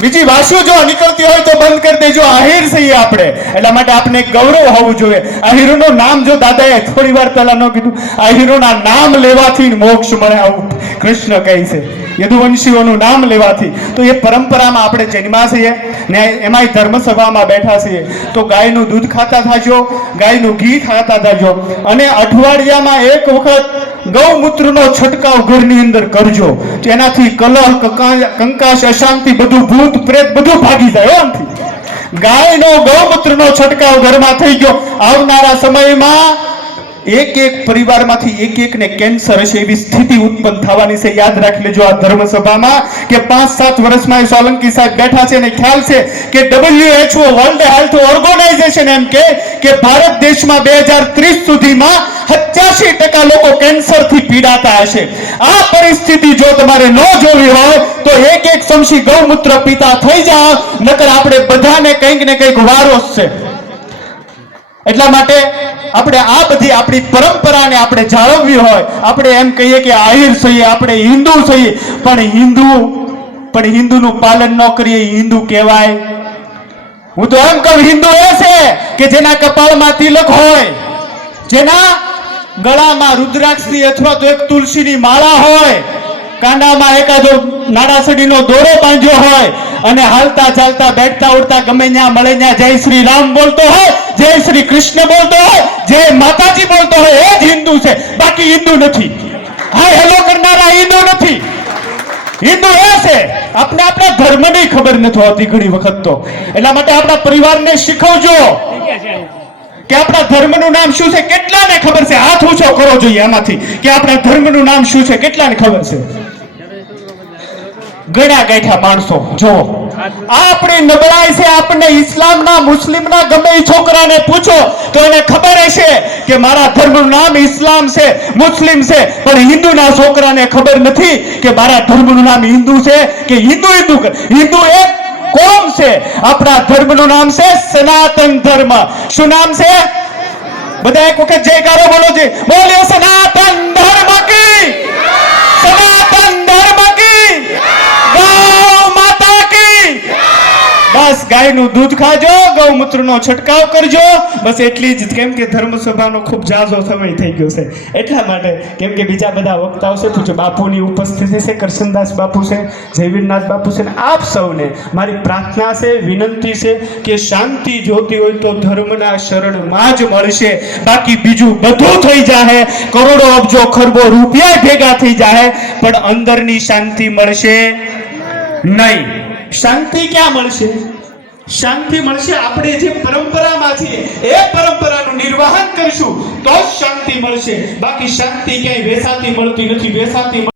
બીજી ભાષો જો નીકળતી હોય તો બંધ કરી દેજો. આહિર છીએ આપણે. એટલા માટે આપણે ગૌરવ હોવું જોઈએ. આહિરોનું નામ જો દાદાએ થોડી વાર પહેલા ન કીધું, આહિરોના નામ લેવાથી મોક્ષ મળે આવું કૃષ્ણ કહે છે. યદુવંશીઓનું નામ લેવાથી. તો એ પરંપરામાં આપણે જન્મા છીએ, ને એમાંય ધર્મસભામાં બેઠા છીએ. તો ગાયનું દૂધ ખાતા થાજો, ગાયનું ઘી ખાતા થાજો. અને અઠવાડિયામાં એક વખત ગૌમૂત્રનો છંટકાવ ઘરની અંદર કરજો. એનાથી કલહ કંકાશ અશાંતિ બધું ભૂત, પ્રેત બધું ભાગી જાય આમથી ગાયનો ગૌમૂત્રનો છંટકાવ ઘરમાં થઈ ગયો. આવનારા સમયમાં એક એક પરિવારમાંથી એક એકને કેન્સર હશે એવી સ્થિતિ ઉત્પન્ન થવાની છે. યાદ રાખી લેજો આ ધર્મસભામાં કે પાંચ સાત વર્ષમાં સોલંકી સાહેબ બેઠા છે અને ખ્યાલ છે કે ડબલ્યુએચઓ વર્લ્ડ હેલ્થ ઓર્ગેનાઇઝેશન એમ કે ભારત દેશમાં બે હજાર ત્રીસ સુધીમાં પચાસી ટકા લોકો કેન્સરથી પીડાતા હશે. આ પરિસ્થિતિ જો તમારે ન જોવી હોય, તો એક એક સમસી ગૌમૂત્ર પીતા થઈ જાઓ નકર આપણે બધાને કંઈક ને કંઈક વારો છે. એટલા માટે આપણે આ બધી આપણી પરંપરાને આપણે જાળવવી હોય. આપણે એમ કહીએ કે આહિર છીએ આપણે હિન્દુ છીએ પણ હિન્દુ, પણ હિન્દુનું પાલન ન કરીએ હિન્દુ કહેવાય. હું તો એમ કહું, હિન્દુ એ છે કે જેના કપાળમાં તિલક હોય. જેના ગળામાં રુદ્રાક્ષની અથવા તો એક તુલસીની માળા હોય, કાંડામાં એકાદો નાડાસડીનો દોરો બાંધ્યો હોય અને હાલતા ચાલતા બેઠતા ઉડતા ગમે ત્યાં મળે ત્યાં જય શ્રી રામ બોલતો હોય, જય શ્રી કૃષ્ણ બોલતો હોય, જય માતાજી બોલતો હોય, એ જ હિન્દુ છે. બાકી હિન્દુ નથી. હા હેલો કરનારા, હિન્દુ નથી. હિન્દુ એ છે. આપણે આપણા ધર્મની ખબર નથી હોતી ઘણી વખત તો. એટલા માટે આપણા પરિવારને શીખવજો. કે આપણા ધર્મનું નામ શું છે, કેટલાને ખબર છે? હાથ ઊંચો કરવો જોઈએ આમાંથી. કે આપણા ધર્મનું નામ શું છે, કેટલાને ખબર છે? ગણ્યા ગાંઠ્યા માણસો જો આપણી નબળાઈ છે આપણને ઇસ્લામના, મુસ્લિમના, ગમે એ છોકરાને પૂછો, તો એને ખબર હશે કે મારા ધર્મનું નામ ઇસ્લામ છે, મુસ્લિમ છે. પણ હિન્દુના છોકરાને ખબર નથી કે મારા ધર્મનું નામ હિન્દુ છે કે હિન્દુ હિન્દુ હિન્દુ એક કોમ છે? આપણા ધર્મનું નામ છે સનાતન ધર્મ. શું નામ છે? બધા એક વખત જયકારો બોલો છે બોલ્યો સનાતન ધર્મ કી સનાતન ધર્મ કી ગૌ માતા કી બસ ગાયનું દૂધ ખાજો, ગૌમૂત્રનો છંટકાવ કરજો. બસ એટલી જ. કેમ કે ધર્મસભાનો ખૂબ જાજો સમય થઈ ગયો છે. એટલા માટે કેમ કે બીજા બધા વક્તાઓ છે, પૂછો, બાપુની ઉપસ્થિતિ છે, કરશનદાસ બાપુ છે, જયવીરનાથ બાપુ છે આપ સૌને મારી પ્રાર્થના છે, વિનંતી છે કે શાંતિ જોતી હોય તો ધર્મના શરણમાં જ મળશે. બાકી બીજું બધું થઈ જાહે. કરોડો અબજો ખરબો રૂપિયા ભેગા થઈ જાહે, પણ અંદરની શાંતિ મળશે નહીં. શાંતિ ક્યાં મળશે? શાંતિ મળશે. આપણે જે પરંપરામાં છીએ, એ પરંપરાનું નિર્વાહન કરીશું, તો જ શાંતિ મળશે. બાકી શાંતિ ક્યાંય વેસાતી મળતી નથી. વેસાતી